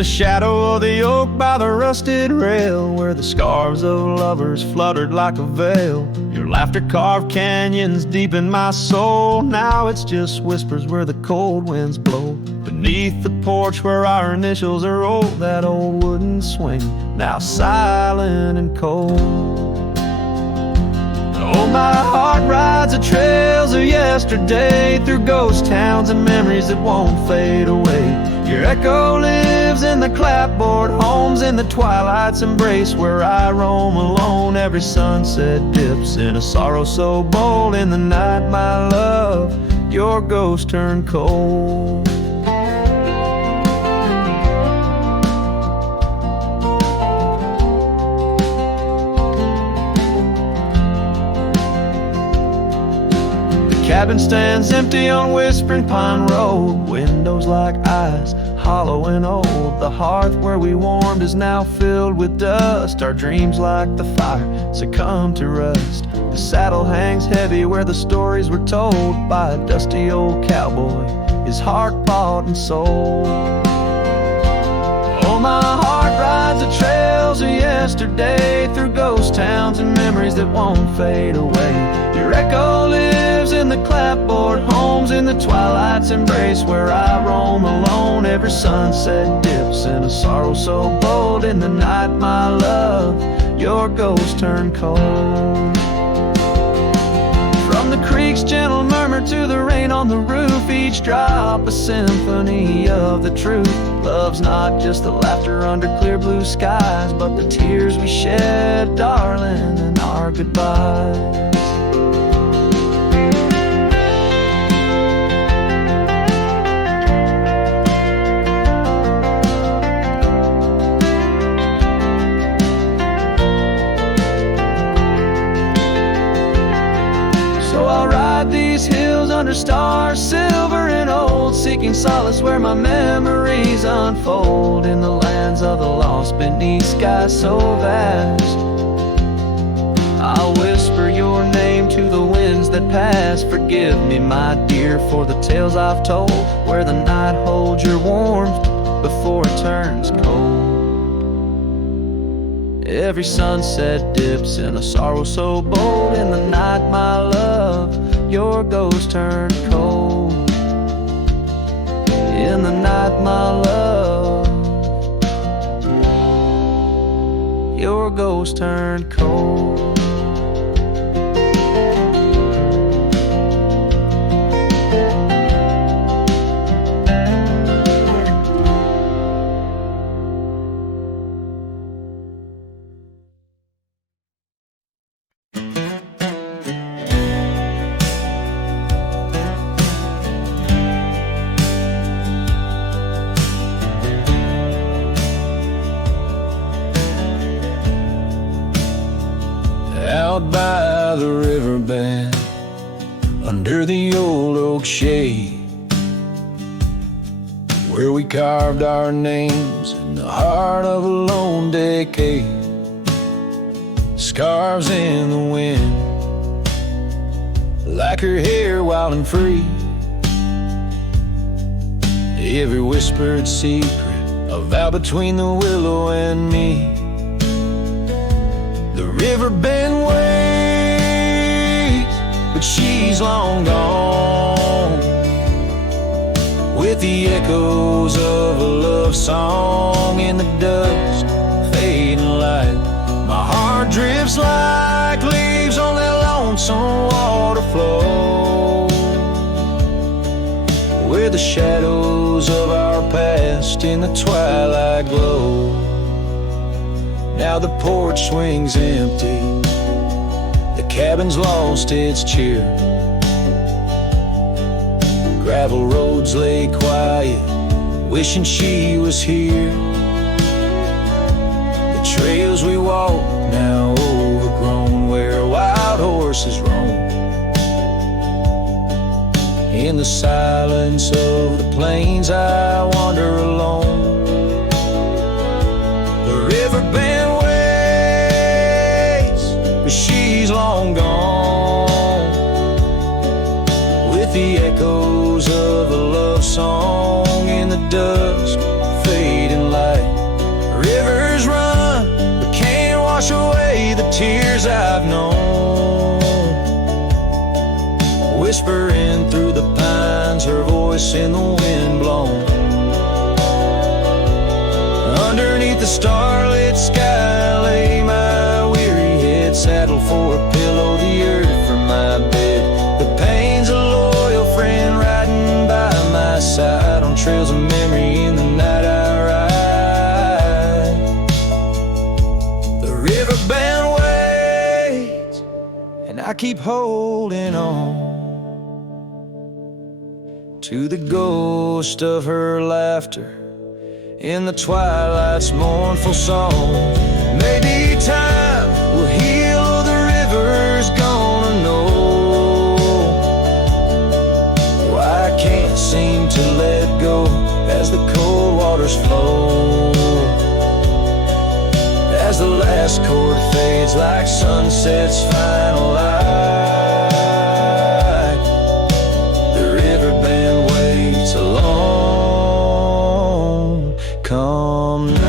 the shadow of the oak by the rusted rail, where the scarves of lovers fluttered like a veil. Your laughter carved canyons deep in my soul. Now it's just whispers where the cold winds blow. Beneath the porch where our initials are old, that old wooden swing, now silent and cold. Oh, my heart rides the trails of yesterday, through ghost towns and memories that won't fade away. Your echo lives in the clapboard homes, in the twilight's embrace where I roam alone. Every sunset dips in a sorrow so bold. In the night, my love, your ghost turned cold. Cabin stands empty on Whispering Pine Road, windows like eyes, hollow and old. The hearth where we warmed is now filled with dust. Our dreams like the fire succumb to rust. The saddle hangs heavy where the stories were told by a dusty old cowboy, his heart bought and sold. Oh, my heart rides the trails of yesterday, through ghost towns and memories that won't fade away. Your echo lives in the clapboard homes, in the twilight's embrace where I roam alone. Every sunset dips in a sorrow so bold. In the night, my love, your ghost turned cold. From the creek's gentle murmur to the rain on the roof, each drop a symphony of the truth. Love's not just the laughter under clear blue skies, but the tears we shed, darling, and our goodbyes. These hills under stars, silver and old, seeking solace where my memories unfold. In the lands of the lost, beneath skies so vast, I'll whisper your name to the winds that pass. Forgive me, my dear, for the tales I've told, where the night holds your warmth before it turns cold. Every sunset dips in a sorrow so bold. In the night, my love, your ghost turned cold. In the night, my love, your ghost turned cold. Out by the riverbend, under the old oak shade, where we carved our names in the heart of a lone decade. Scarves in the wind, like her hair wild and free. Every whispered secret, a vow between the willow and me. The riverbend waits, but she's long gone, with the echoes of a love song in the dust, fading light. My heart drifts like leaves on that lonesome water flow, where the shadows of our past in the twilight glow. Now the porch swings empty, the cabin's lost its cheer. Gravel roads lay quiet, wishing she was here. The trails we walk now overgrown, where wild horses roam. In the silence of the plains I wander alone. The riverbend waits, but she's long gone, with the echoes of a love song in the dusk, fading light. loose in the wind blown. Underneath the starlit sky lay my weary head, saddled for a pillow, the earth for my bed. The pain's a loyal friend riding by my side on trails of memory in the night I ride. The riverbend waits, and I keep holding on to the ghost of her laughter in the twilight's mournful song. Maybe time will heal, the river's gonna know why I can't seem to let go as the cold waters flow. As the last chord fades like sunset's final light, the riverbend waits alone come night.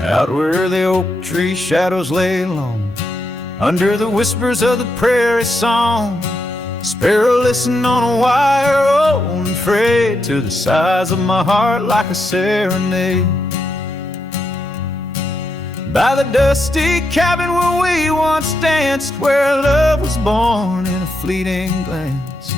Out where the oak tree shadows lay long, under the whispers of the prairie song, sparrow listen on a wire, oh, and frayed to the size of my heart like a serenade. By the dusty cabin where we once danced, where love was born in a fleeting glance.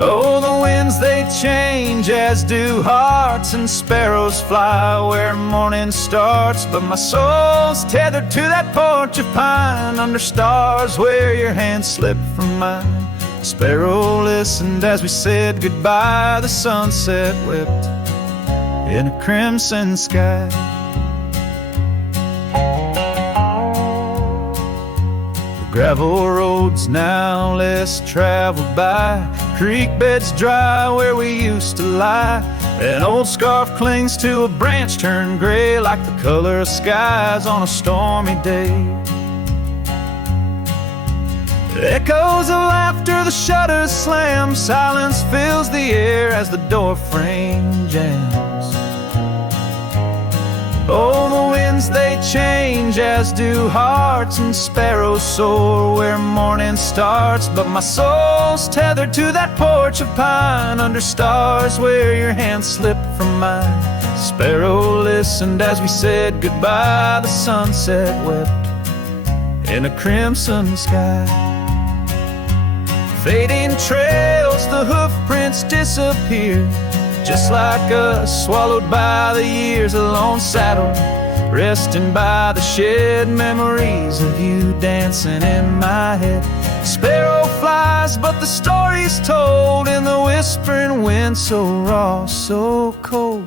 Oh, the winds they change, as do hearts, and sparrows fly where morning starts. But my soul's tethered to that porch of pine, under stars where your hand slipped from mine. Sparrow listened as we said goodbye. The sunset wept in a crimson sky. The gravel roads now less traveled by, creek beds dry where we used to lie. An old scarf clings to a branch turned gray, like the color of skies on a stormy day. Echoes of laughter, the shutters slam, silence fills the air as the door frame jams. Oh, the winds they change, as do hearts, and sparrows soar where morning starts. But my soul's tethered to that porch of pine, under stars where your hand slipped from mine. Sparrow listened as we said goodbye. The sunset wept in a crimson sky. Fading trails, the hoof prints disappear, just like us, swallowed by the years. A lone saddle, resting by the shed, memories of you dancing in my head. Sparrow flies, but the story's told in the whispering wind, so raw, so cold.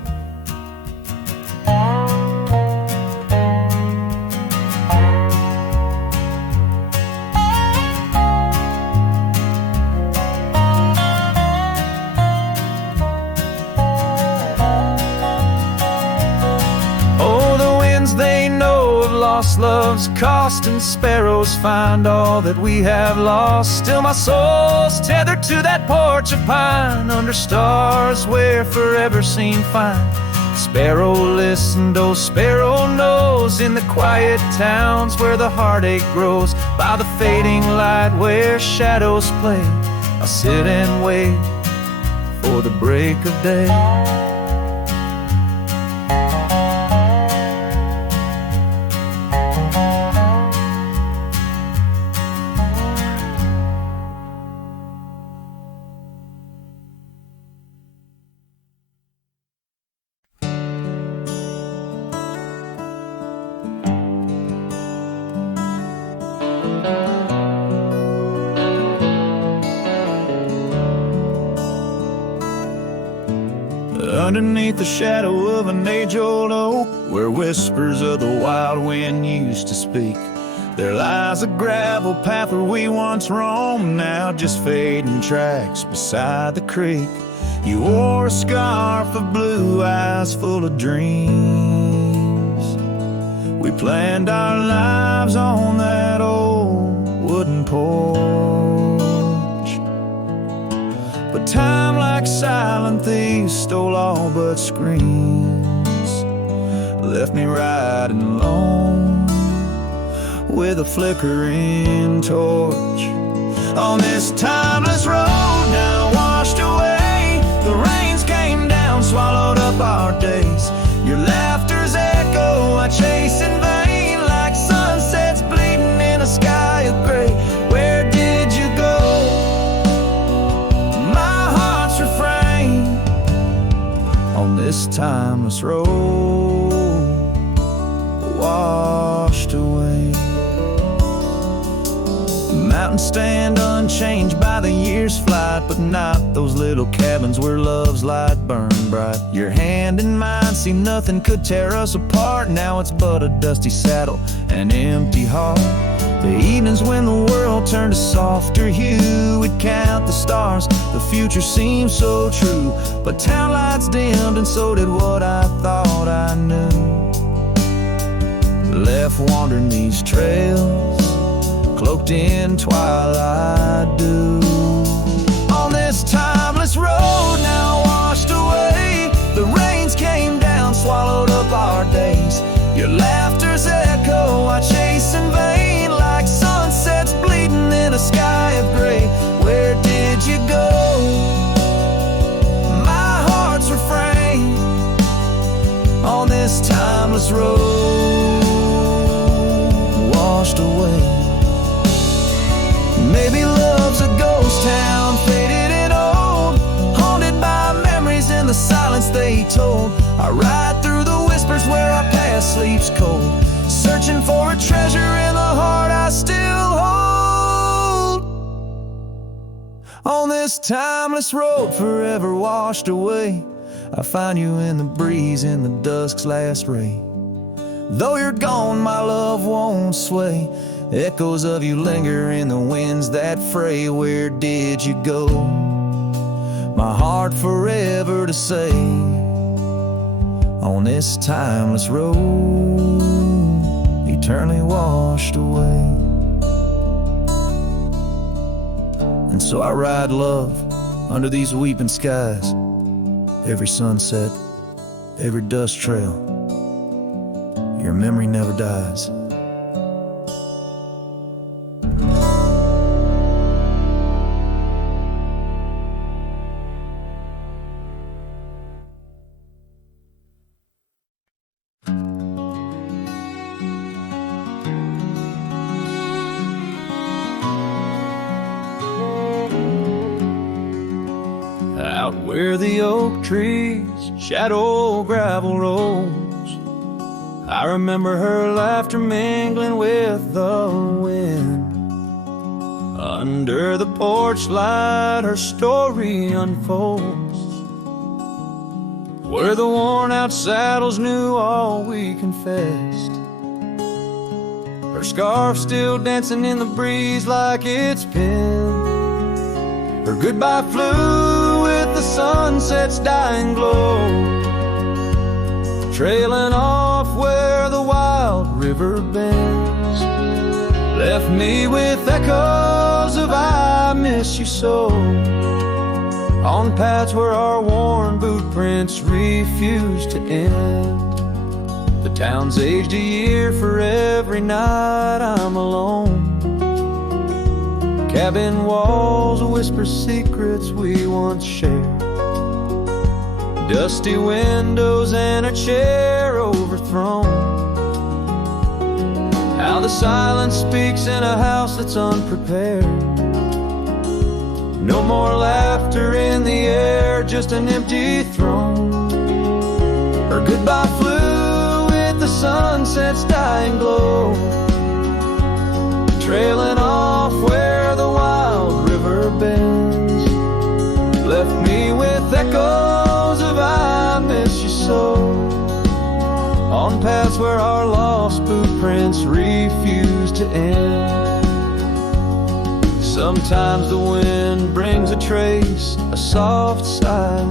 Lost love's cost, and sparrows find all that we have lost. Still my soul's tethered to that porch of pine, under stars where forever seemed fine. Sparrow listened, oh sparrow knows, in the quiet towns where the heartache grows. By the fading light where shadows play, I'll sit and wait for the break of day. Underneath the shadow of an age-old oak, where whispers of the wild wind used to speak, there lies a gravel path where we once roamed, now just fading tracks beside the creek. You wore a scarf of blue eyes full of dreams, We planned our lives on that old wooden porch. But time, like silent thieves, stole all but screams, left me riding alone with a flickering torch. On this timeless road now washed away, the rains came down, swallowed up our days. Your laughter's echo I chase in vain, like sunsets bleeding in a sky of gray. Where did you go? My heart's refrain on this timeless road washed away. Mountains stand unchanged by the year's flight, but not those little cabins where love's light burned bright. Your hand in mine, see nothing could tear us apart. Now it's but a dusty saddle, an empty heart. The evenings when the world turned a softer hue, we'd count the stars, the future seemed so true. But town lights dimmed and so did what I thought I knew. Left wandering these trails, cloaked in twilight dew. On this timeless road now washed away, the rains came down, swallowed up our days. Your laughter's echo I chase in vain, like sunsets bleeding in a sky of gray. Where did you go? My heart's refrain on this timeless road washed away. Maybe love's a ghost town, faded and old, haunted by memories in the silence they told. I ride through the whispers where our past sleeps cold, searching for a treasure in the heart I still hold. On this timeless road forever washed away, I find you in the breeze in the dusk's last ray. Though you're gone, my love won't sway. Echoes of you linger in the winds that fray. Where did you go? My heart forever to say, on this timeless road, eternally washed away. And so I ride love under these weeping skies, every sunset, every dust trail, your memory never dies. Out where the oak trees shadow gravel rolls, I remember her laughter mingling with the wind. Under the porch light her story unfolds, where the worn out saddles knew all we confessed. Her scarf still dancing in the breeze like it's pinned. Her goodbye flew with the sunset's dying glow, trailing off where the wild river bends. Left me with echoes of I miss you so, on paths where our worn boot prints refuse to end. The town's aged a year for every night I'm alone. Cabin walls whisper secrets we once shared, dusty windows and a chair overthrown. How the silence speaks in a house that's unprepared. No more laughter in the air, just an empty throne. Her goodbye flew with the sunset's dying glow, trailing off where the wild river bends. Left me with echoes of I miss you so, on paths where our lost boot prints refuse to end. Sometimes the wind brings a trace, a soft sigh,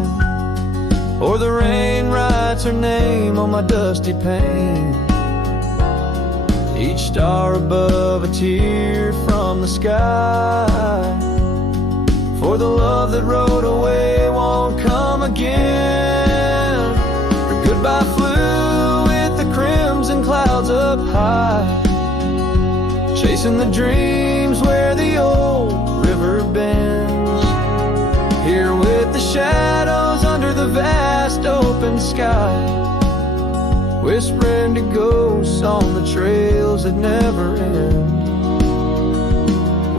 or the rain writes her name on my dusty pane. each star above a tear from the sky. For the love that rode away won't come again. Her goodbye flew with the crimson clouds up high, chasing the dreams where the old river bends. Here with the shadows under the vast open sky, whispering to ghosts on the trails that never end.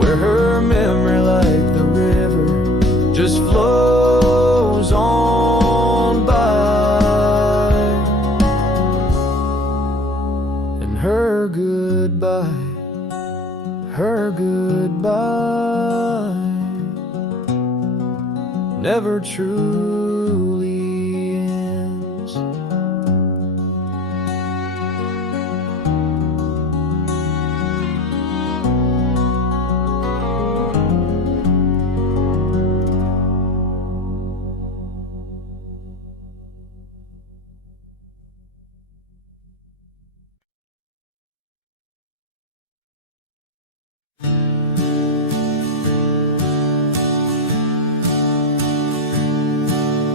Where her memory, like the river, just flows on by. And her goodbye never truly ends.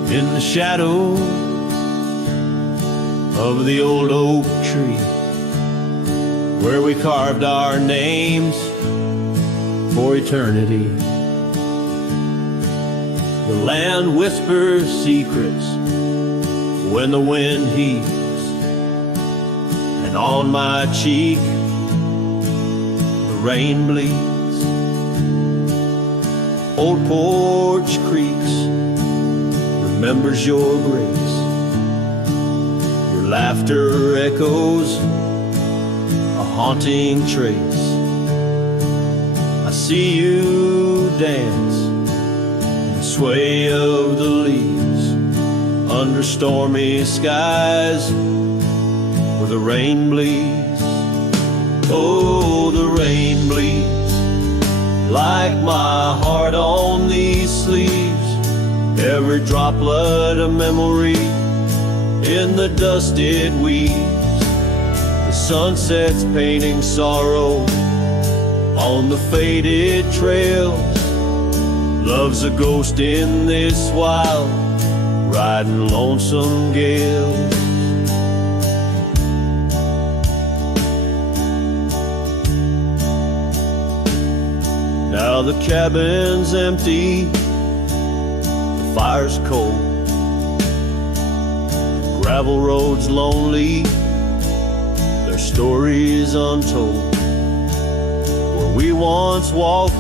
In the shadow of the old oak tree, where we carved our names for eternity, the land whispers secrets when the wind heaves, and on my cheek the rain bleeds. Old porch creaks, remembers your grace. Your laughter echoes a haunting trace. I see you dance in the sway of the leaves, under stormy skies where the rain bleeds. Oh, the rain bleeds like my heart on these sleeves. Every droplet of memory in the dust it weaves. The sunset's painting sorrow on the faded trails. Love's a ghost in this wild, riding lonesome gales. Now the cabin's empty, the fire's cold, gravel roads lonely, their stories untold. Where we once walked,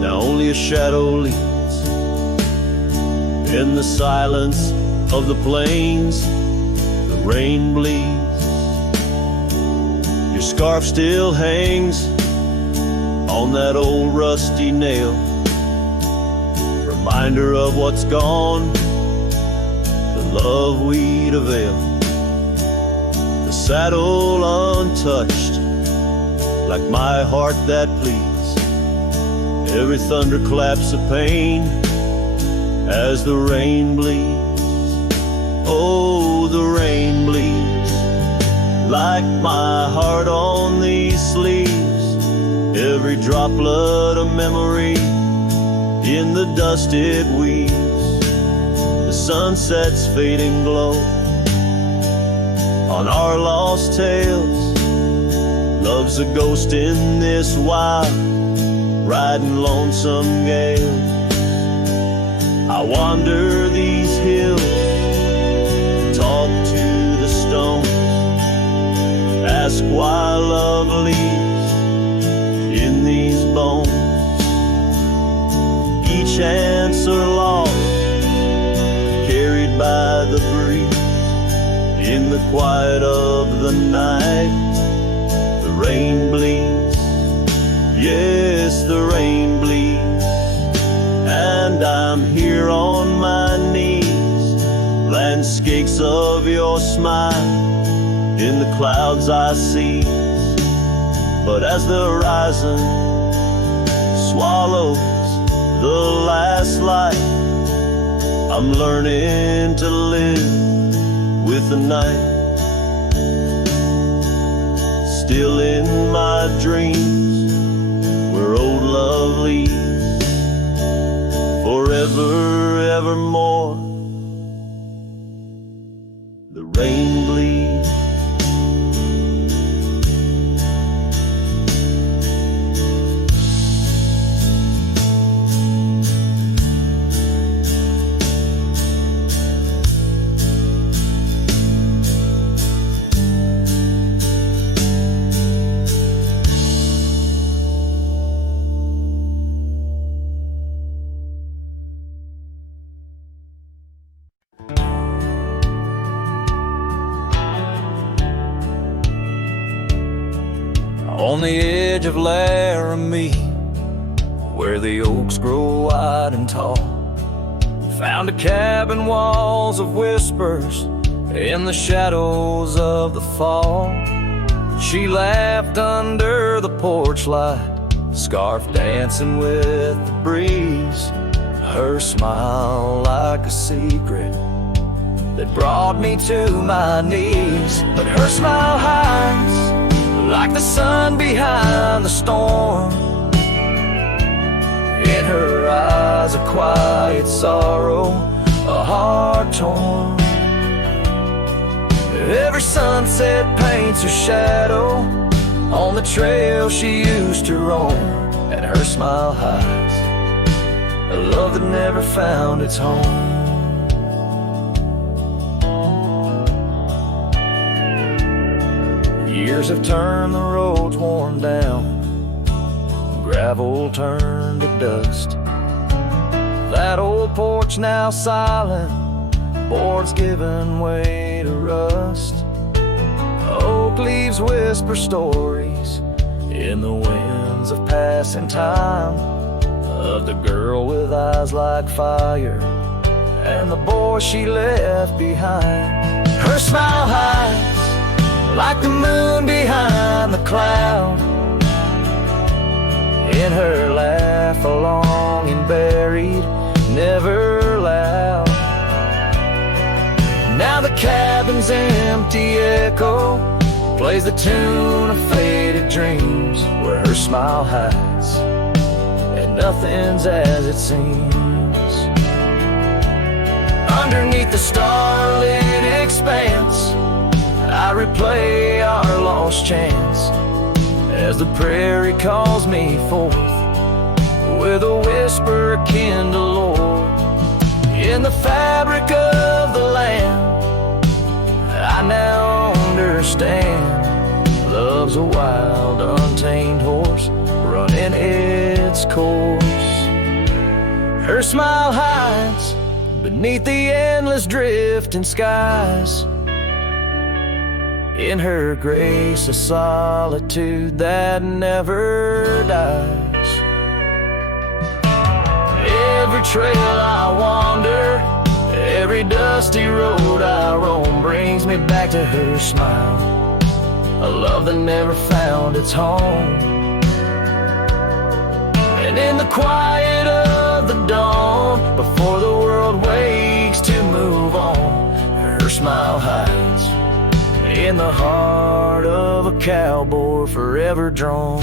now only a shadow leads. In the silence of the plains, the rain bleeds. Your scarf still hangs on that old rusty nail, reminder of what's gone, the love we'd avail. The saddle untouched, like my heart that pleads. Every thunderclap's a pain as the rain bleeds. Oh, the rain bleeds like my heart on these sleeves. Every droplet of memory in the dust it weaves. The sunset's fading glow on our lost tales. Love's a ghost in this wild, riding lonesome gale. I wander these hills, talk to the stones, ask why love leaves in these bones. Each answer lost, carried by the breeze. In the quiet of the night, the rain bleeds. Yes, the rain bleeds. And I'm here on my knees, landscapes of your smile in the clouds I see. But as the horizon swallows the last light, I'm learning to live with the night. still in my dreams, where old love leads forever, evermore. The rain bleeds. On the edge of Laramie, where the oaks grow wide and tall, found a cabin, walls of whispers in the shadows of the fall. She laughed under the porch light, scarf dancing with the breeze, her smile like a secret that brought me to my knees. But her smile hides like the sun behind the storm. In her eyes a quiet sorrow, a heart torn. Every sunset paints her shadow on the trail she used to roam. And her smile hides a love that never found its home. Years have turned the roads worn down, gravel turned to dust. That old porch now silent, boards giving way to rust. Oak leaves whisper stories in the winds of passing time, of the girl with eyes like fire and the boy she left behind. Her smile hides like the moon behind the cloud. In her laugh a longing buried, never loud. Now the cabin's empty echo plays the tune of faded dreams, where her smile hides and nothing's as it seems. Underneath the starlit expanse I replay our lost chance, as the prairie calls me forth with a whisper akin to lore. In the fabric of the land I now understand, love's a wild untamed horse running its course. Her smile hides beneath the endless drifting skies. In her grace a solitude that never dies. Every trail I wander, every dusty road I roam, brings me back to her smile, a love that never found its home. And in the quiet of the dawn, before the world wakes to move on, her smile hides in the heart of a cowboy forever drawn.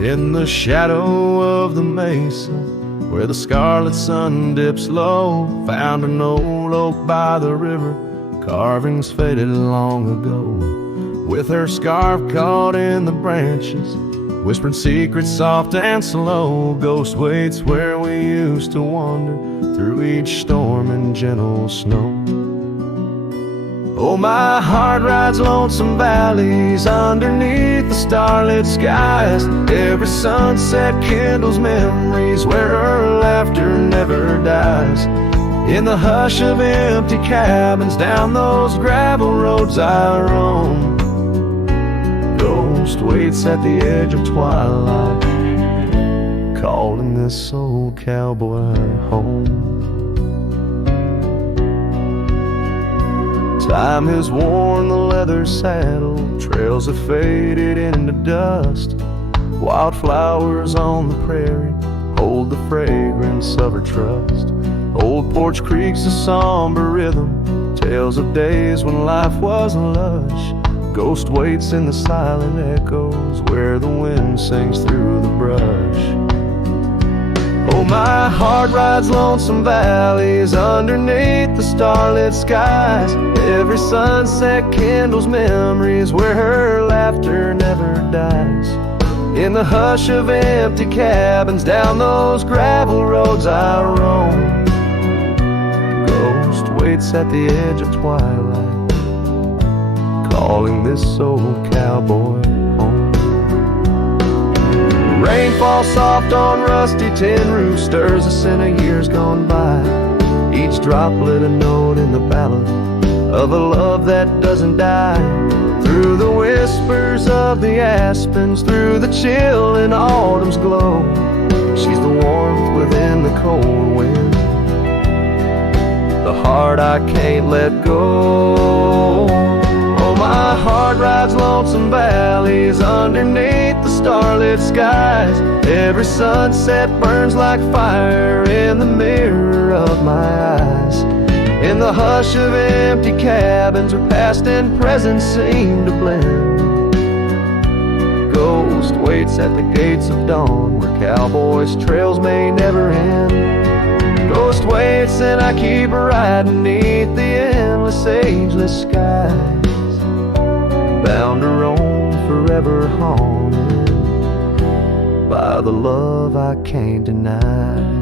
In the shadow of the mesa, where the scarlet sun dips low, found an old oak by the river, carvings faded long ago. With her scarf caught in the branches, whispering secrets soft and slow, ghost waits where we used to wander through each storm and gentle snow. Oh, my heart rides lonesome valleys underneath the starlit skies. Every sunset kindles memories where her laughter never dies. In the hush of empty cabins down those gravel roads I roam, ghost waits at the edge of twilight, calling this old cowboy home. Time has worn the leather saddle, trails have faded into dust. Wildflowers on the prairie hold the fragrance of her trust. Old Porch Creek's a somber rhythm, tales of days when life was lush. Ghost waits in the silent echoes where the wind sings through the brush. Oh, my heart rides lonesome valleys underneath the starlit skies. Every sunset kindles memories where her laughter never dies. In the hush of empty cabins down those gravel roads I roam, ghost waits at the edge of twilight, calling this old cowboy home. Rain falls soft on rusty tin roofs, stirs the scent of years gone by. Each droplet a note in the ballad of a love that doesn't die. Through the whispers of the aspens, through the chill in autumn's glow, she's the warmth within the cold wind, the heart I can't let go. Oh, my heart rides lonesome valleys underneath the starlit skies. Every sunset burns like fire in the mirror of my eyes. In the hush of empty cabins where past and present seem to blend, ghost waits at the gates of dawn where cowboys' trails may never end. Ghost waits and I keep riding neath the endless ageless skies, bound to roam forever haunted by the love I can't deny.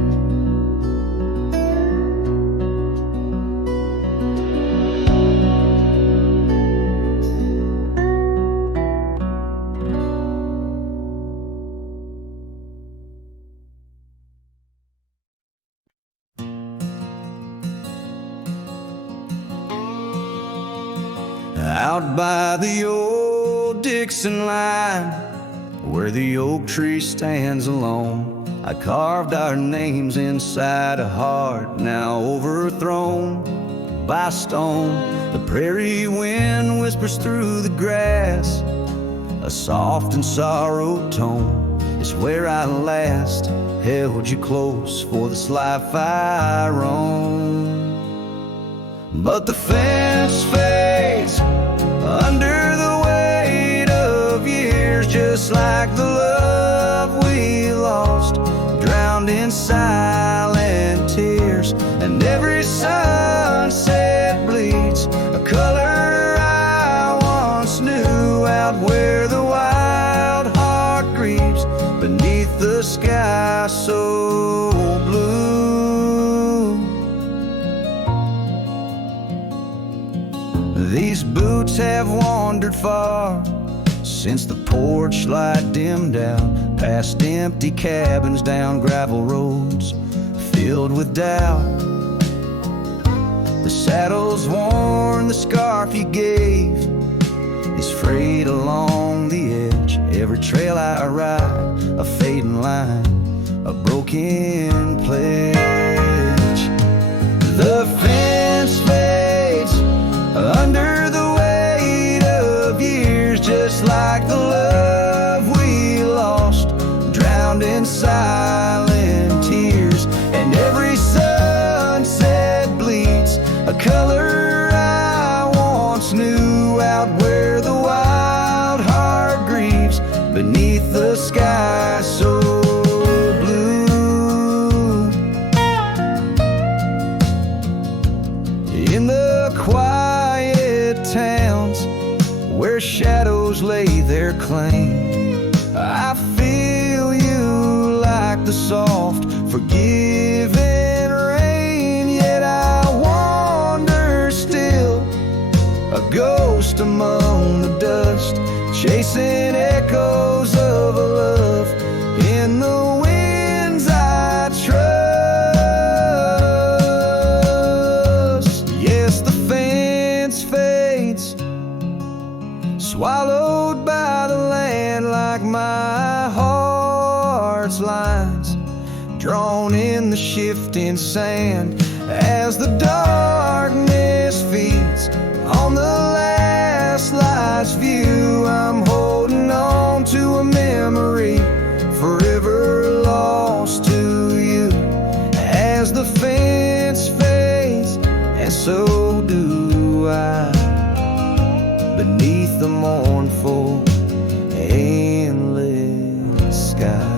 Out by the old Dixon line, where the oak tree stands alone, I carved our names inside a heart now overthrown by stone. The prairie wind whispers through the grass, a soft and sorrowed tone. It's where I last held you close for this life I roam. But the fence fades under the weight of years, just like the love we lost, drowned in silent tears. And every sunset bleeds a color I once knew, out where the wild heart grieves beneath the sky so blue. These boots have wandered far since the porch light dimmed out, past empty cabins, down gravel roads filled with doubt. The saddle's worn, the scarf you gave is frayed along the edge. Every trail I ride, a fading line, a broken pledge. The fence fades under the weight of years, just like the love we lost, drowned in silent tears. And every sunset bleeds a color I once knew, out where the wild heart grieves beneath the sky so blue. In the quiet towns where shadows lay their claim, I feel you like the soft, forgiving rain. Yet I wander still, a ghost among the dust, chasing echoes of a love in the winds I trust. Yes, the fence fades, swallowed by the land, like my heart's lines, drawn in the shifting sand as the darkness feeds on last view, I'm holding on to a memory forever lost to you. As the fence fades, and so do I, beneath the mournful, endless sky.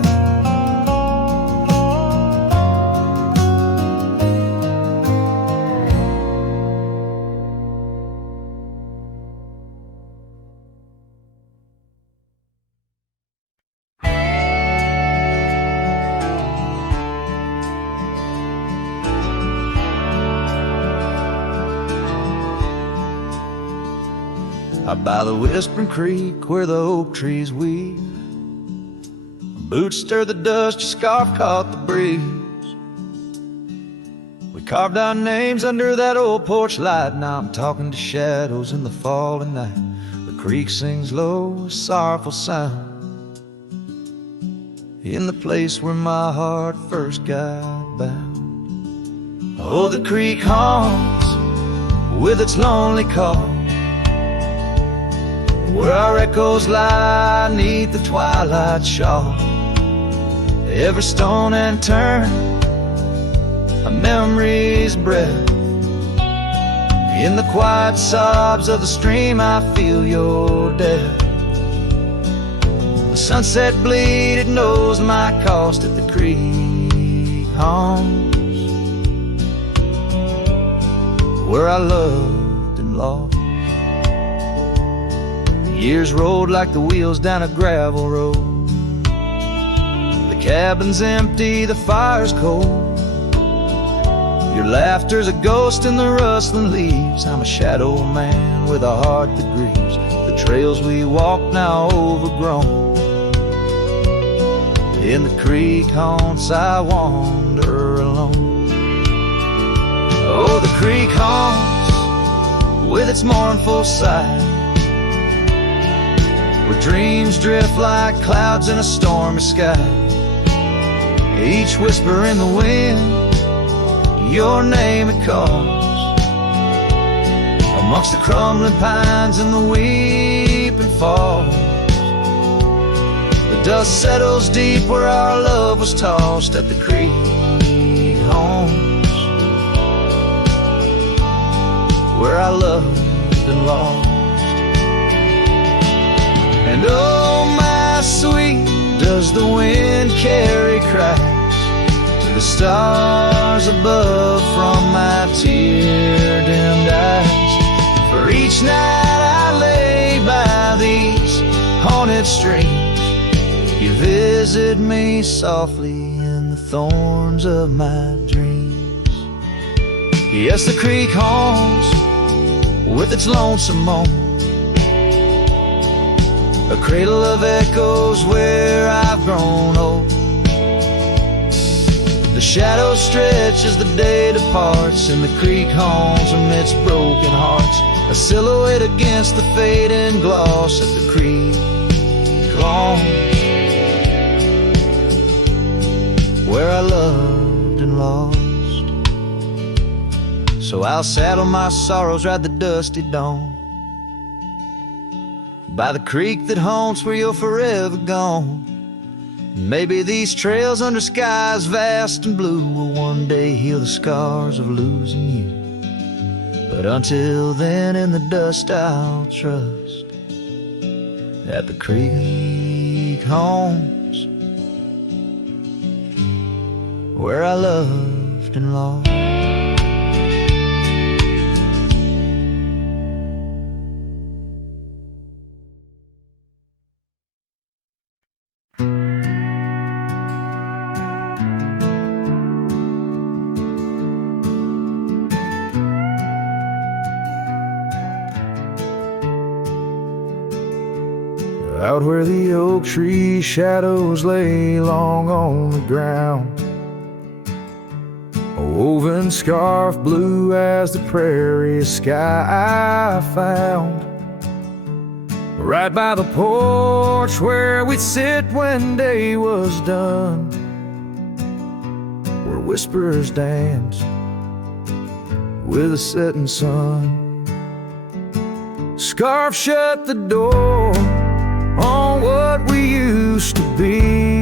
Out by the whispering creek where the oak trees weep, boots stir the dust, your scarf caught the breeze. We carved our names under that old porch light. Now I'm talking to shadows in the falling night. The creek sings low, a sorrowful sound, in the place where my heart first got bound. Oh, the creek haunts with its lonely call, where our echoes lie neath the twilight shawl. Every stone and turn, a memory's breath. In the quiet sobs of the stream, I feel your death. The sunset bleed, it knows my cost at the creek haunts, where I loved and lost. Years rolled like the wheels down a gravel road. The cabin's empty, the fire's cold. Your laughter's a ghost in the rustling leaves. I'm a shadow man with a heart that grieves. The trails we walk now overgrown. In the creek haunts I wander alone. Oh, the creek haunts with its mournful sight, where dreams drift like clouds in a stormy sky. Each whisper in the wind, your name it calls. Amongst the crumbling pines and the weeping falls, the dust settles deep where our love was tossed at the creek homes, where I loved and lost. And oh, my sweet, does the wind carry cracks to the stars above from my tear-dimmed eyes? For each night I lay by these haunted streams, you visit me softly in the thorns of my dreams. Yes, the creek haunts with its lonesome moan, a cradle of echoes where I've grown old. The shadows stretch as the day departs, and the creek haunts amidst broken hearts, a silhouette against the fading gloss at the creek haunts, where I loved and lost. So I'll saddle my sorrows, ride the dusty dawn, by the creek that haunts where you're forever gone. Maybe these trails under skies vast and blue will one day heal the scars of losing you. But until then, in the dust I'll trust that the creek haunts, where I loved and lost. Out where the oak tree shadows lay long on the ground, a woven scarf blue as the prairie sky I found. Right by the porch where we'd sit when day was done, where whispers dance with the setting sun. Scarf shut the door on what we used to be,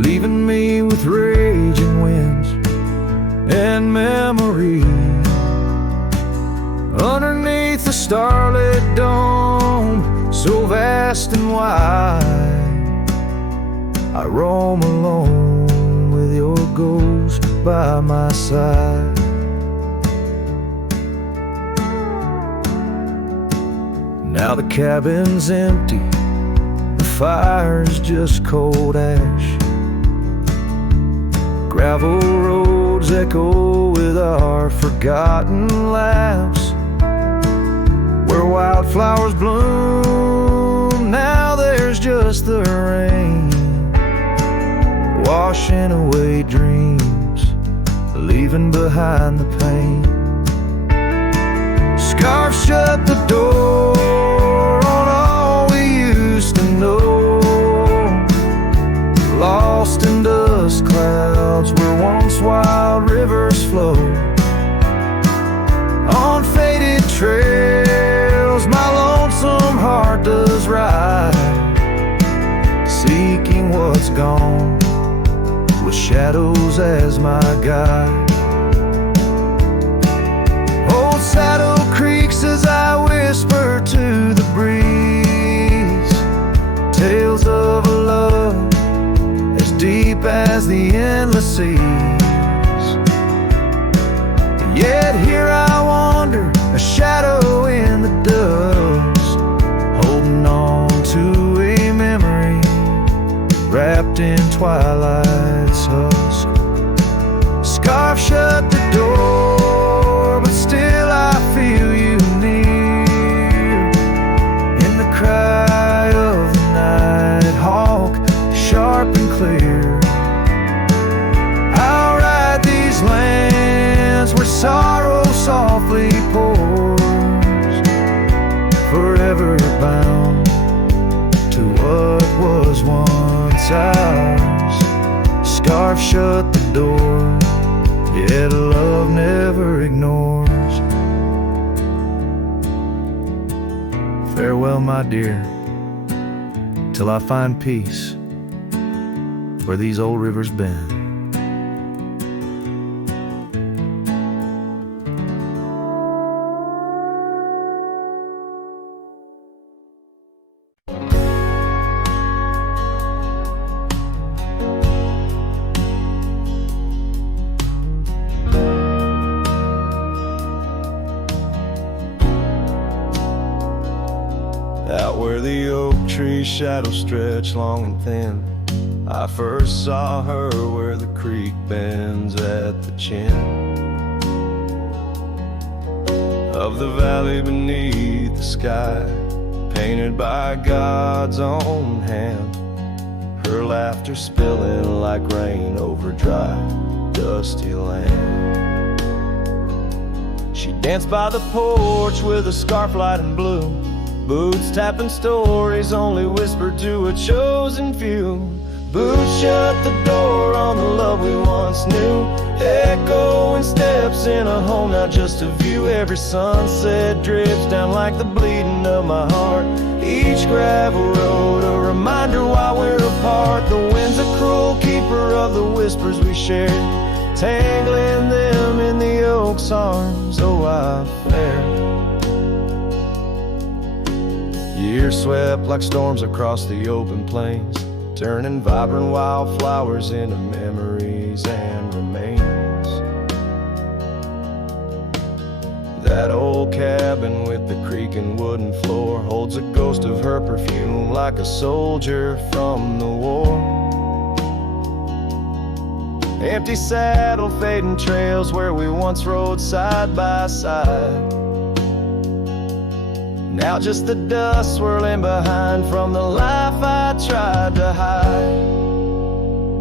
leaving me with raging winds and memory. Underneath the starlit dome, so vast and wide, I roam alone with your ghost by my side. Now the cabin's empty, the fire's just cold ash. Gravel roads echo with our forgotten laughs. Where wildflowers bloom, now there's just the rain, washing away dreams, leaving behind the pain. Scarf shut the door on all we used to know, lost in dust clouds where once wild rivers flow. On faded trails my lonesome heart does ride, seeking what's gone with shadows as my guide. Old saddle creaks as I whisper to the breeze, tales of a love as deep as the endless seas. Yet here I wander, a shadow in the dust, holding on to a memory wrapped in twilight's husk. Scarf shut the door, but still I feel you near, in the cry of the night hawk, sharp and clear. I'll ride these lands where sorrow softly pours, forever bound to what was once ours. Scarf shut the door, yet love never ignores. Farewell, my dear, till I find peace where these old rivers bend. Out where the oak tree's shadows stretch long and thin, I first saw her where the creek bends at the chin of the valley beneath the sky, painted by God's own hand. Her laughter spilling like rain over dry, dusty land. She danced by the porch with a scarf light and blue, boots tapping stories only whispered to a chosen few. Boots shut the door on the love we once knew, echoing steps in a home, not just a view. Every sunset drips down like the bleeding of my heart. Each gravel road a reminder why we're apart. The wind's a cruel keeper of the whispers we shared, tangling them in the oak's arms. Oh, I fared. Years swept like storms across the open plains, turning vibrant wildflowers into memories and remains. That old cabin with the creaking wooden floor holds a ghost of her perfume like a soldier from the war. Empty saddle, fading trails where we once rode side by side. Now just the dust swirling behind from the life I tried to hide.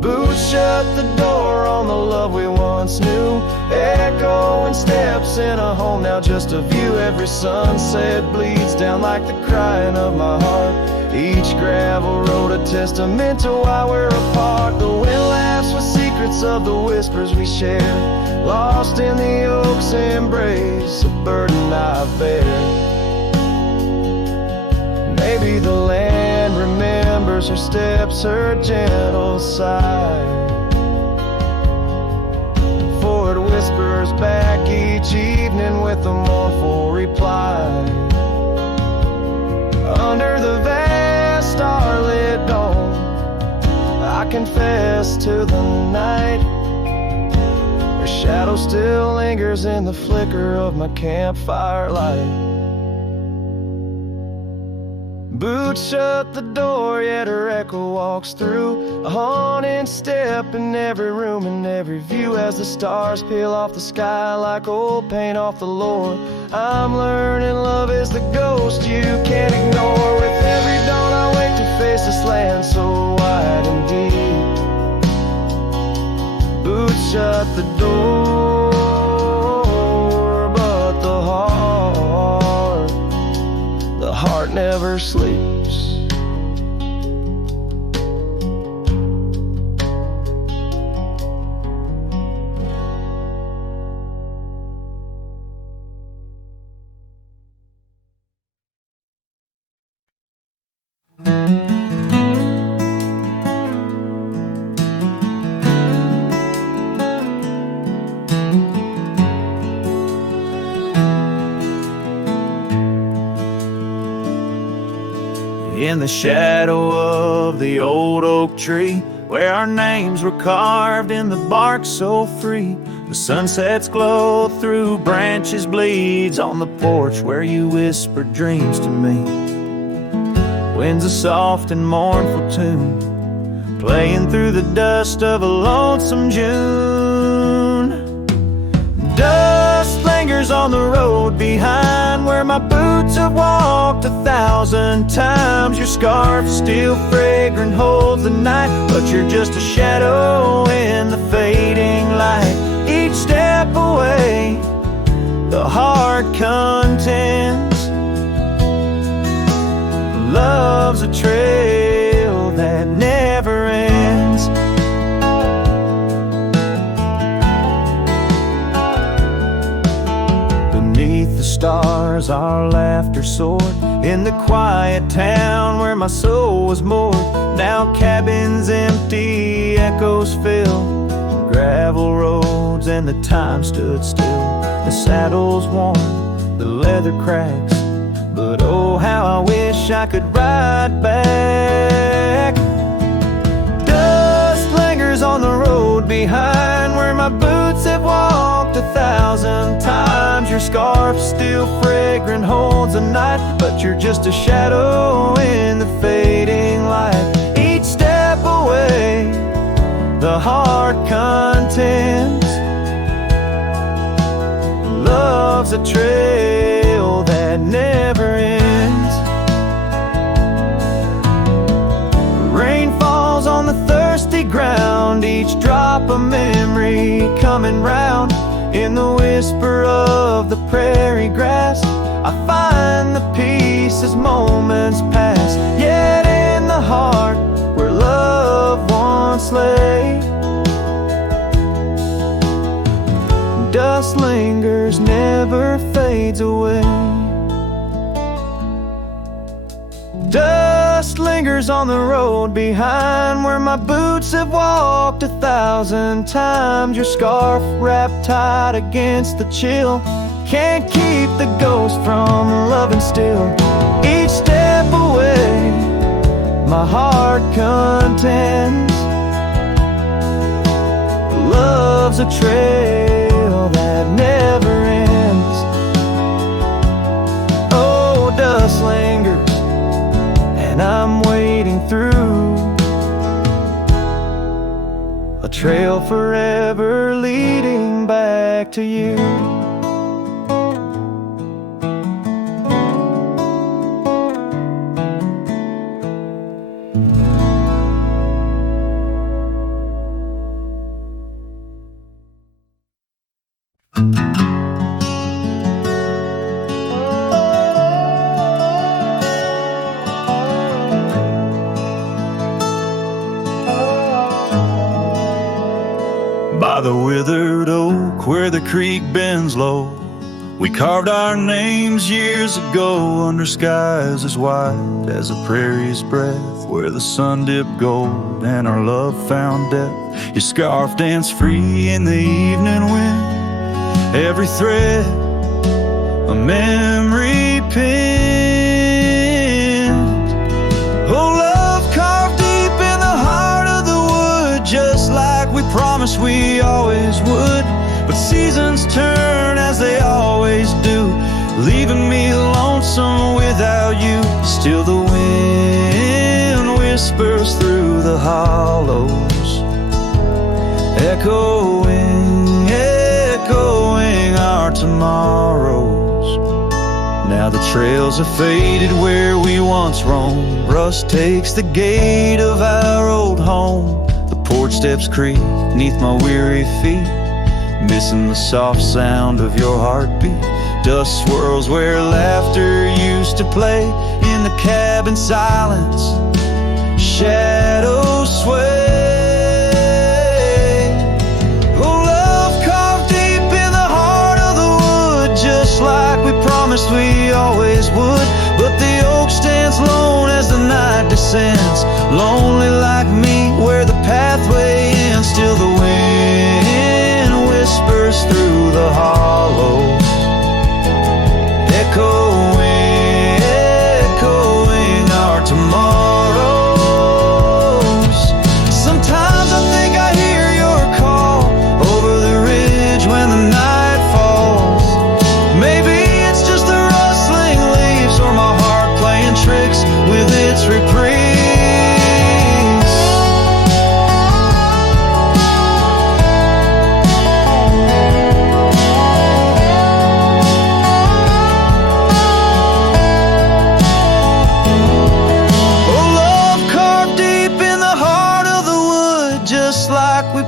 Boots shut the door on the love we once knew, echoing steps in a home, now just a view. Every sunset bleeds down like the crying of my heart. Each gravel road a testament to why we're apart. The wind laughs with secrets of the whispers we share, lost in the oak's embrace, a burden I bear. be the land remembers her steps, her gentle sigh. For it whispers back each evening with a mournful reply. Under the vast starlit dome, I confess to the night. Her shadow still lingers in the flicker of my campfire light. Boots shut the door, yet her echo walks through. A haunting step in every room and every view, as the stars peel off the sky like old paint off the Lord. I'm learning love is the ghost you can't ignore. With every dawn I wake to face this land so wide and deep. Boots shut the door, but the heart never sleeps. In the shadow of the old oak tree, where our names were carved in the bark so free, the sunset's glow through branches bleeds on the porch where you whispered dreams to me. Winds a soft and mournful tune, playing through the dust of a lonesome June. Dust lingers on the road behind where my boots have walked 1,000 times. Your scarf still fragrant holds the night, but you're just a shadow in the fading light. Each step away, the heart contends. Love's a trail that never ends. Beneath the stars our laughter soared, in the quiet town where my soul was moored. Now cabins empty, echoes fill gravel roads, and the time stood still. The saddle's worn, the leather cracks, but oh how I wish I could ride back. Dust lingers on the road behind where my boots have walked 1,000 times. Your scarf still fragrant holds the night, but you're just a shadow in the fading light. Each step away, the heart contends. Love's a trail that never ends. Rain falls on the thirsty ground, each drop a memory coming round. In the whisper of the prairie grass, I find the peace as moments pass. Yet in the heart where love once lay, dust lingers, never fades away. Dust lingers on the road behind where my boots have walked 1,000 times. Your scarf wrapped tight against the chill can't keep the ghost from loving still. Each step away, my heart contends. Love's a trail that never ends. Oh, dust lingers, and I'm wading through a trail forever leading back to you. By the withered oak where the creek bends low, We carved our names years ago under skies as wide as a prairie's breath, where the sun dipped gold and our love found depth. Your scarf danced free in the evening wind, every thread a memory pinned. Oh, love carved deep in the heart of the wood, just like we promised we always would. But seasons turn as they always do, leaving me lonesome without you. Still the wind whispers through the hollows, echoing, echoing our tomorrows. Now the trails have faded where we once roamed. Rust takes the gate of our old home. The porch steps creak beneath my weary feet, missing the soft sound of your heartbeat. Dust swirls where laughter used to play. In the cabin silence, shadows sway. Oh, love carved deep in the heart of the wood, just like we promised we always would. But the oak stands lone as the night descends, lonely like me where the pathway ends. Still the wind whispers through the hollows, echoing, echoing our tomorrows. Sometimes I think I hear your call over the ridge when the night falls. Maybe it's just the rustling leaves or my heart playing tricks with its reprise.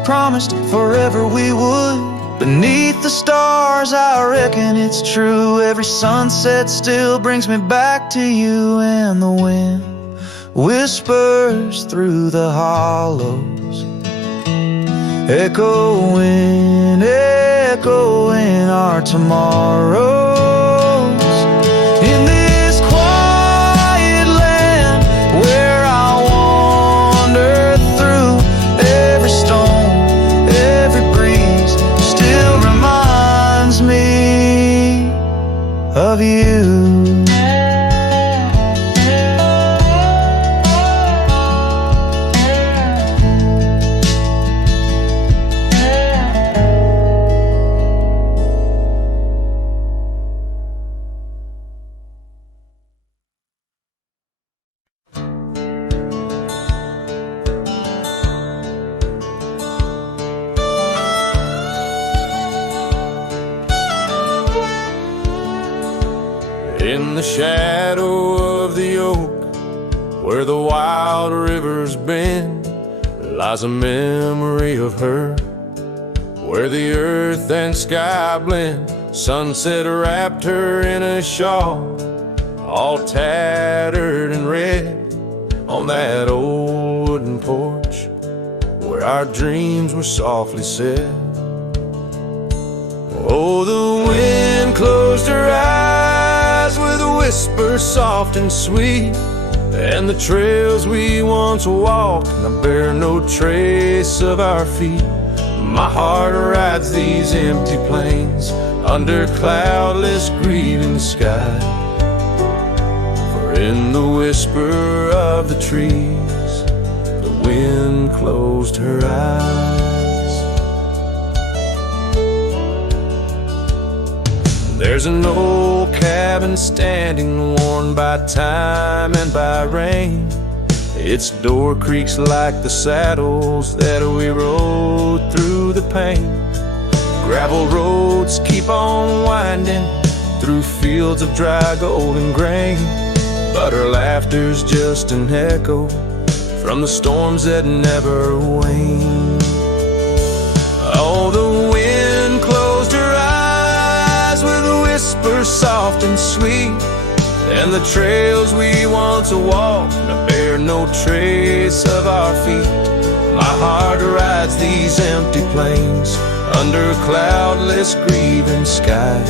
Promised forever we would. Beneath the stars, I reckon it's true. Every sunset still brings me back to you. And the wind whispers through the hollows, echoing, echoing our tomorrows. In this quiet land where I wander through, every stone, me of you. In the shadow of the oak, where the wild rivers bend, lies a memory of her, where the earth and sky blend. Sunset wrapped her in a shawl, all tattered and red, on that old wooden porch where our dreams were softly said. Oh, the wind closed her eyes with a whisper soft and sweet, and the trails we once walked now bear no trace of our feet. My heart rides these empty plains under cloudless grieving sky, for in the whisper of the trees the wind closed her eyes. There's an old cabin standing, worn by time and by rain. Its door creaks like the saddles that we rode through the pain. Gravel roads keep on winding through fields of dry golden grain, but her laughter's just an echo from the storms that never wane. Oh, the wind closed her eyes with a whisper soft and sweet, and the trails we once walked now bear no trace of our feet. My heart rides these empty plains under cloudless grieving skies,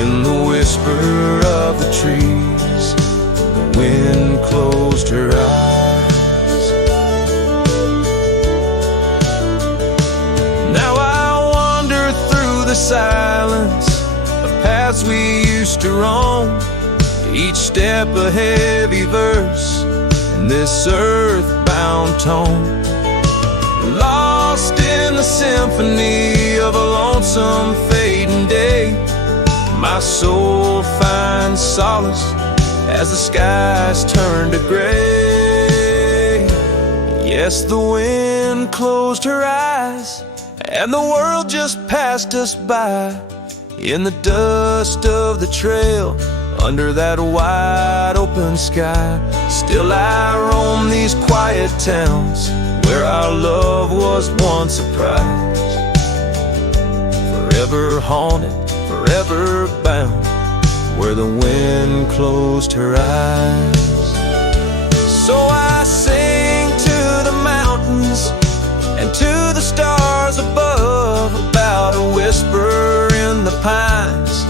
In the whisper of the trees, the wind closed her eyes. Now I wander through the silence of paths we used to roam, each step a heavy verse in this earthbound tone. Lost in the symphony of a lonesome fading day, my soul finds solace as the skies turn to gray. Yes, the wind closed her eyes, and the world just passed us by. In the dust of the trail, under that wide open sky, still I roam these quiet towns where our love was once a prize. Forever haunted, forever bound, where the wind closed her eyes. So I sing to the mountains and to the stars above, about a whisper in the pines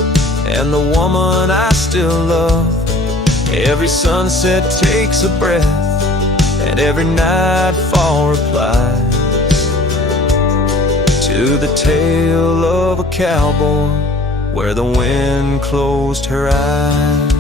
and the woman I still love. Every sunset takes a breath, and every nightfall replies to the tale of a cowboy where the wind closed her eyes.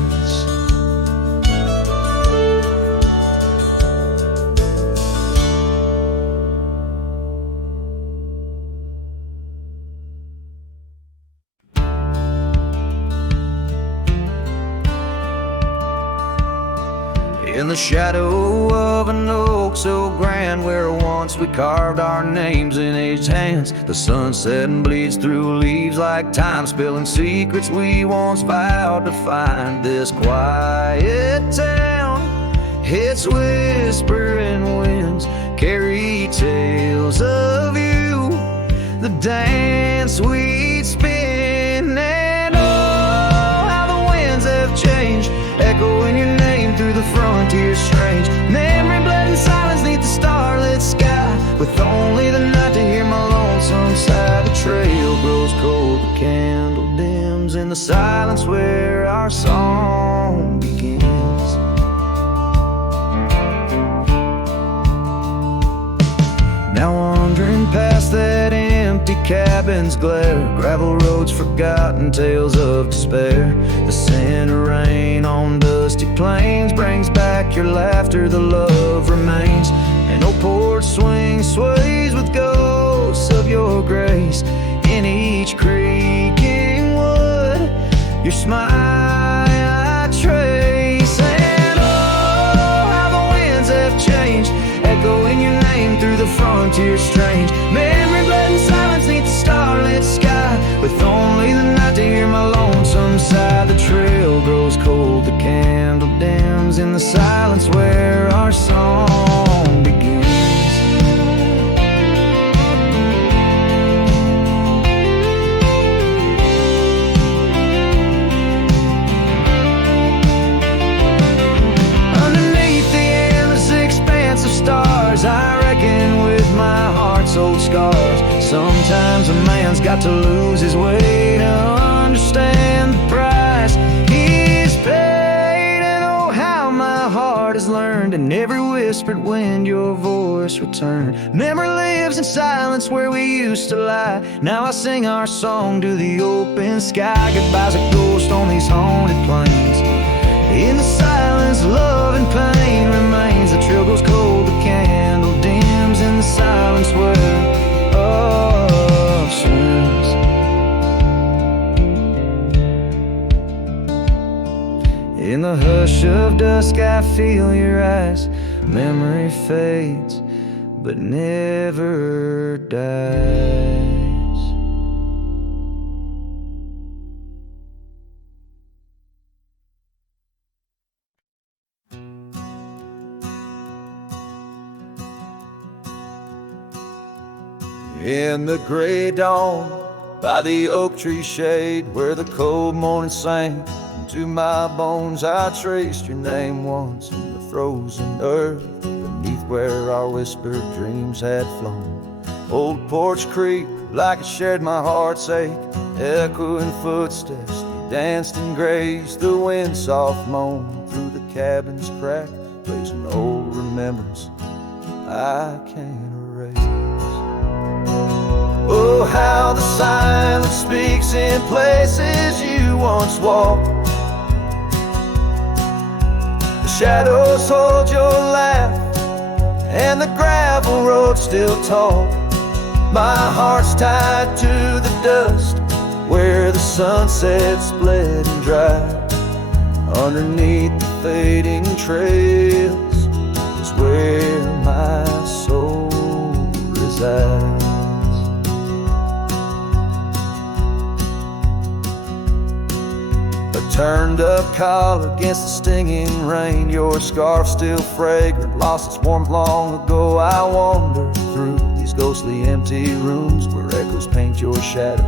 In the shadow of an oak so grand, where once we carved our names in aged hands, the sunset bleeds through leaves like time, spilling secrets we once vowed to find. This quiet town, its whispering winds carry tales of you, the dance we'd spin, and oh, how the winds have changed, echoing your name through the frontier strange. Memory bled in silence neath the starlit sky, with only the night to hear my lonesome sigh. The trail grows cold, the candle dims in the silence where our song begins. Now wandering past that empty cabin's glare, gravel roads forgotten, tales of despair. The scent of rain on dusty plains brings back your laughter, the love remains. An old porch swing sways with ghosts of your grace. In each creaking wood, your smile I trace. And oh, how the winds have changed, echoing your name through the frontier strange. Memory bled in silence neath the starlit sky, with only the night to hear my lonesome sigh. The trail grows cold, the candle dims in the silence where our song begins. Underneath the endless expanse of stars, I reckon with my heart's old scars. Sometimes a man's got to lose his way to understand the price he's paid. And oh, how my heart has learned, in every whispered wind your voice returned. Memory lives in silence where we used to lie. Now I sing our song to the open sky. Goodbye's a ghost on these haunted plains. In the silence, love and pain remains. The trail goes cold, the candle dims in the silence where love swims. In the hush of dusk I feel your eyes. Memory fades but never dies. In the gray dawn, by the oak tree shade, where the cold morning sank into my bones, I traced your name once in the frozen earth, beneath where our whispered dreams had flown. Old Porch Creek, like it shared my heart's ache, echoing footsteps danced and grazed the wind soft moan through the cabin's crack, plays an old remembrance I can't erase. Oh, how the silence speaks in places you once walked. The shadows hold your laugh, and the gravel road still talk. My heart's tied to the dust where the sunset split and dry. Underneath the fading trails is where my soul resides. A turned up collar against the stinging rain, your scarf still fragrant, lost its warmth long ago. I wander through these ghostly empty rooms where echoes paint your shadow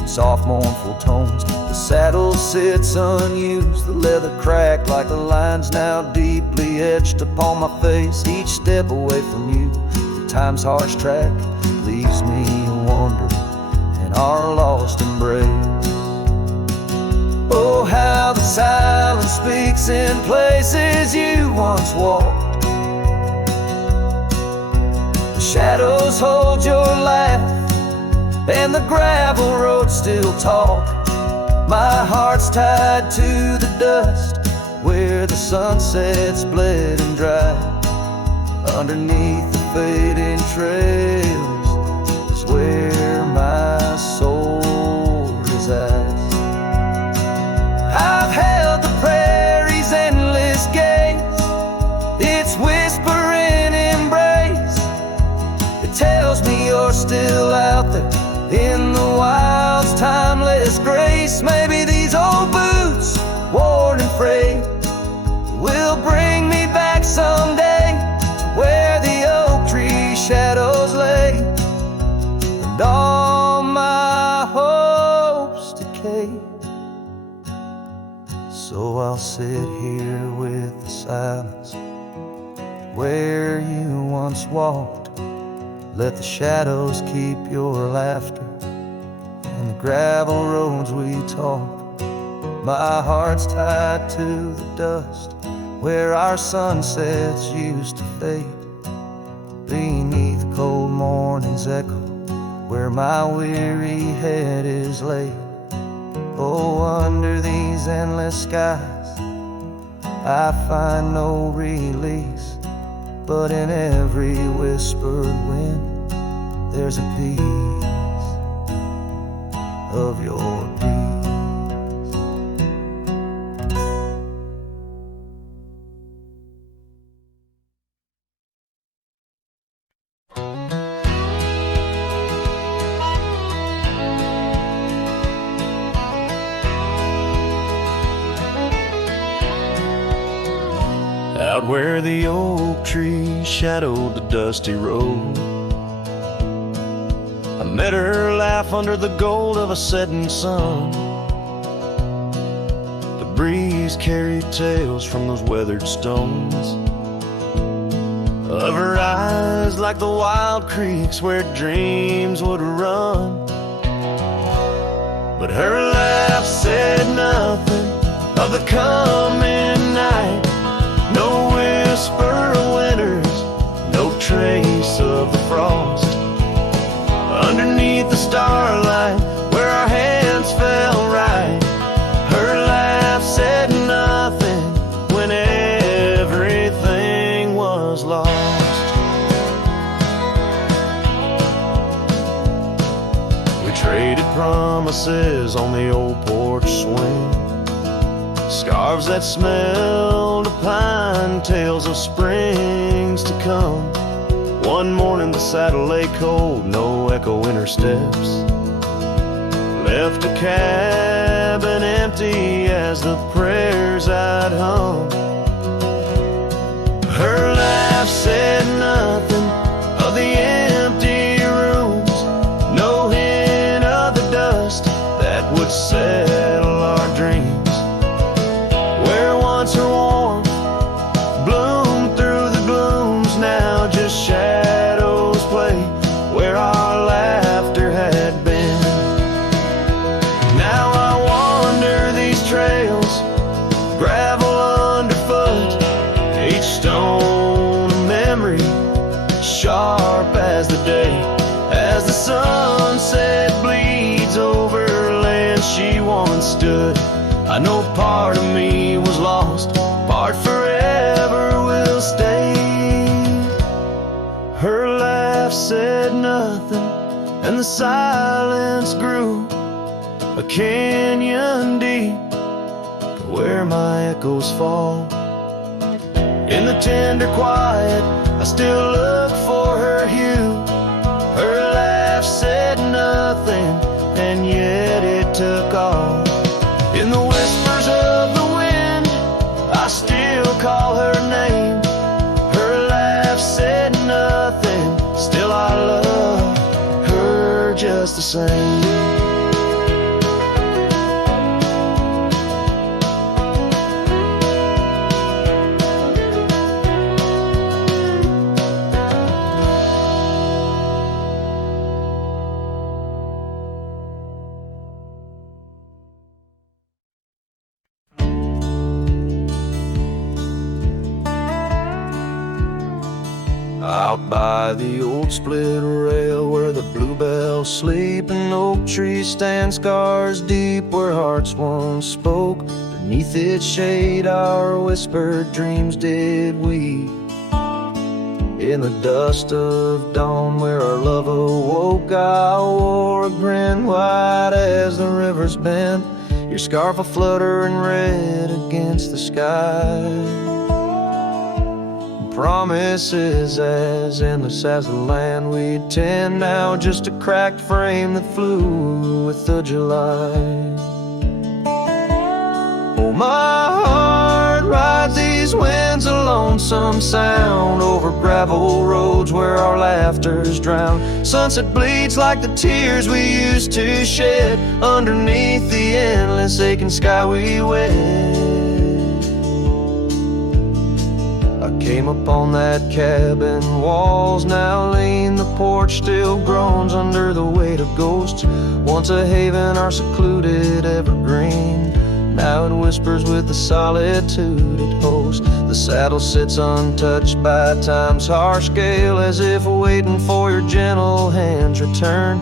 in soft mournful tones. The saddle sits unused, the leather cracked like the lines now deeply etched upon my face. Each step away from you, the time's harsh track leaves me a wandering in our lost embrace. Oh, how the silence speaks in places you once walked. The shadows hold your laugh, and the gravel road still talk. My heart's tied to the dust where the sunset split and dry. Underneath the fading trails is where my soul resides. I've held the prairie's endless gaze, its whispering embrace. It tells me you're still out there in the wild's timeless grace. Maybe these old boots, worn and frayed, will bring me back someday to where the oak tree shadows lay, and all my hopes decay. So I'll sit here with the silence where you once walked. Let the shadows keep your laughter and the gravel roads we talk. My heart's tied to the dust where our sunsets used to fade. Beneath cold morning's echo where my weary head is laid. Oh, under these endless skies I find no release, but in every whispered wind there's a piece of your peace. Out where the oak tree shadowed the dusty road, I met her laugh under the gold of a setting sun. The breeze carried tales from those weathered stones of her eyes like the wild creeks where dreams would run. But her laugh said nothing of the coming night. No whisper of winters, no trace of the frost. Underneath the starlight, where our hands fell right, her laugh said nothing when everything was lost. We traded promises on the old porch swing, scarves that smelled of pine, tales of springs to come. One morning the saddle lay cold, no echo in her steps, left a cabin empty as the prayers I'd hung. Her laugh said nothing of the empty rooms, no hint of the dust that would settle our dreams. Her warmth bloomed through the glooms, now just shadows play where our laughter had been. Now I wander gravel underfoot, each stone a memory, sharp as the day. As the sunset bleeds over land she once stood, I know part of me was lost, part forever will stay. Her laugh said nothing, and the silence grew a canyon deep where my echoes fall. In the tender quiet, I still look for her hue. Her laugh said nothing, and yet it took all. In the whispers of the wind, I still call her name. Her laugh said nothing, still I love her just the same. Out by the old split rail where the bluebells sleep, and oak trees stand scars deep where hearts once spoke. Beneath its shade our whispered dreams did weep. In the dust of dawn where our love awoke, I wore a grin white as the river's bend, your scarf a fluttering red against the sky. Promises as endless as the land we'd tend, now just a cracked frame that flew with the July. Oh, my heart rides these winds, a lonesome sound over gravel roads where our laughter's drowned. Sunset bleeds like the tears we used to shed underneath the endless aching sky we wed. Came upon that cabin, walls now lean, the porch still groans under the weight of ghosts. Once a haven, our secluded evergreen, now it whispers with the solitude it hosts. The saddle sits untouched by time's harsh scale, as if waiting for your gentle hand's return.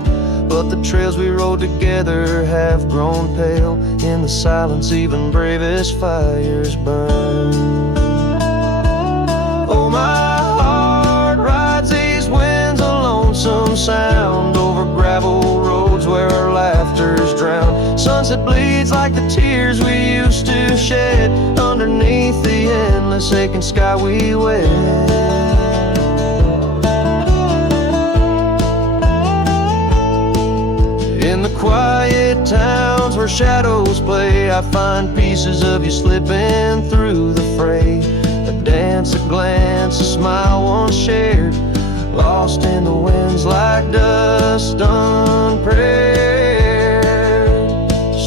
But the trails we rode together have grown pale, in the silence even bravest fires burn. Oh, my heart rides these winds, a lonesome sound over gravel roads where our laughter's drowned. Sunset bleeds like the tears we used to shed underneath the endless aching sky we wed. In the quiet towns where shadows play, I find pieces of you slipping through the fray. A dance, a glance, a smile once shared, lost in the winds like dust unprepared.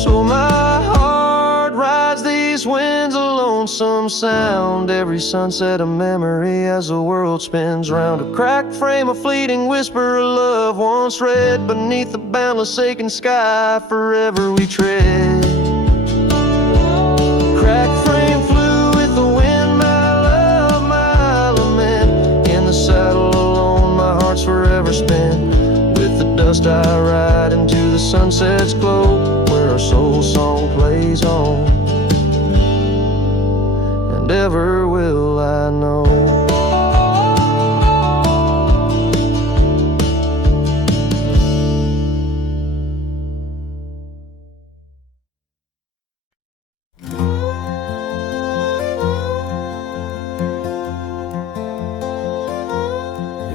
So my heart rides these winds, a lonesome sound, every sunset a memory as the world spins round. A cracked frame, a fleeting whisper of love once read beneath the boundless aching sky forever we tread. Cracked frame flew with the wind, saddle alone, my heart's forever spent. With the dust I ride into the sunset's glow, where our soul song plays on, and ever will I know.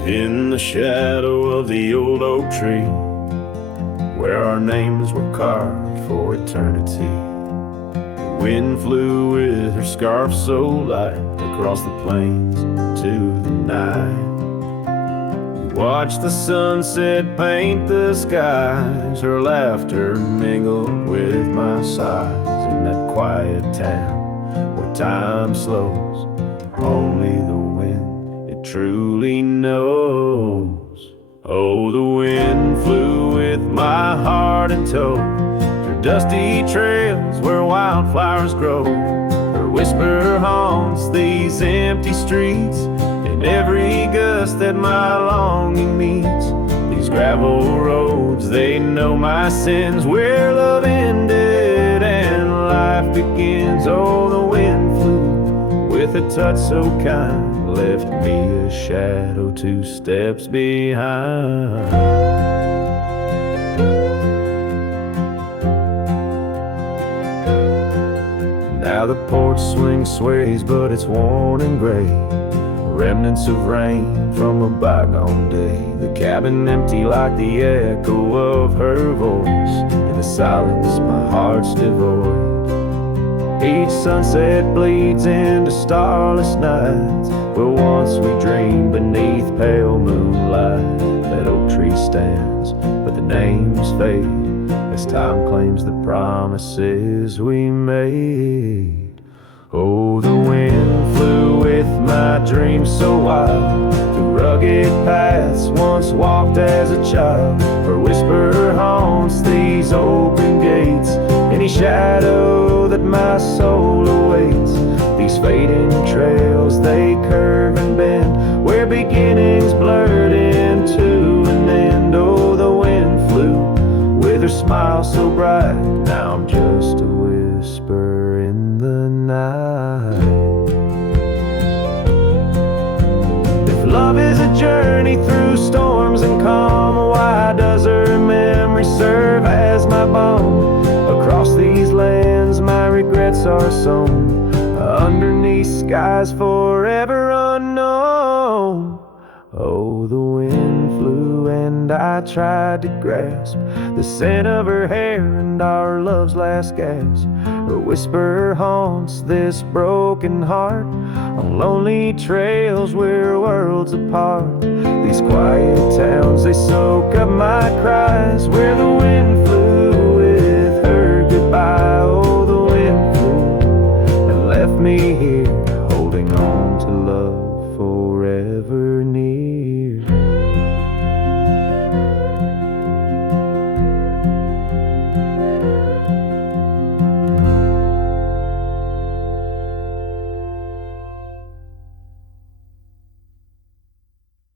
In the shadow of the old oak tree, where our names were carved for eternity, the wind flew with her scarf so light across the plains to the night. Watch the sunset paint the skies, her laughter mingled with my sighs. In that quiet town where time slows, only the wind truly knows. Oh, the wind flew with my heart in tow, through dusty trails where wildflowers grow. Her whisper haunts these empty streets, in every gust that my longing meets. These gravel roads, they know my sins, where love ended and life begins. Oh, the wind flew with a touch so kind, left me a shadow 2 steps behind. Now the porch swing sways, but it's worn and gray, remnants of rain from a bygone day. The cabin empty like the echo of her voice. In the silence, my heart's devoid. Each sunset bleeds into starless nights, where once we dreamed beneath pale moonlight. That oak tree stands, but the names fade as time claims the promises we made. Oh, the wind flew with my dreams so wild, through rugged paths once walked as a child. Her whisper haunts these open gates, any shadow that my soul awaits. These fading trails, they curve and bend, where beginnings blurred into an end. Oh, the wind flew with her smile so bright, now I'm just a whisper in the night. If love is a journey through storms and calm, why does her memory serve as my balm? Across these lands my regrets are sown, underneath skies forever unknown. Oh, the wind flew and I tried to grasp the scent of her hair and our love's last gasp. Her whisper haunts this broken heart, on lonely trails we're worlds apart. These quiet towns, they soak up my cries, where the wind flew with her goodbye. Oh, the wind flew and left me here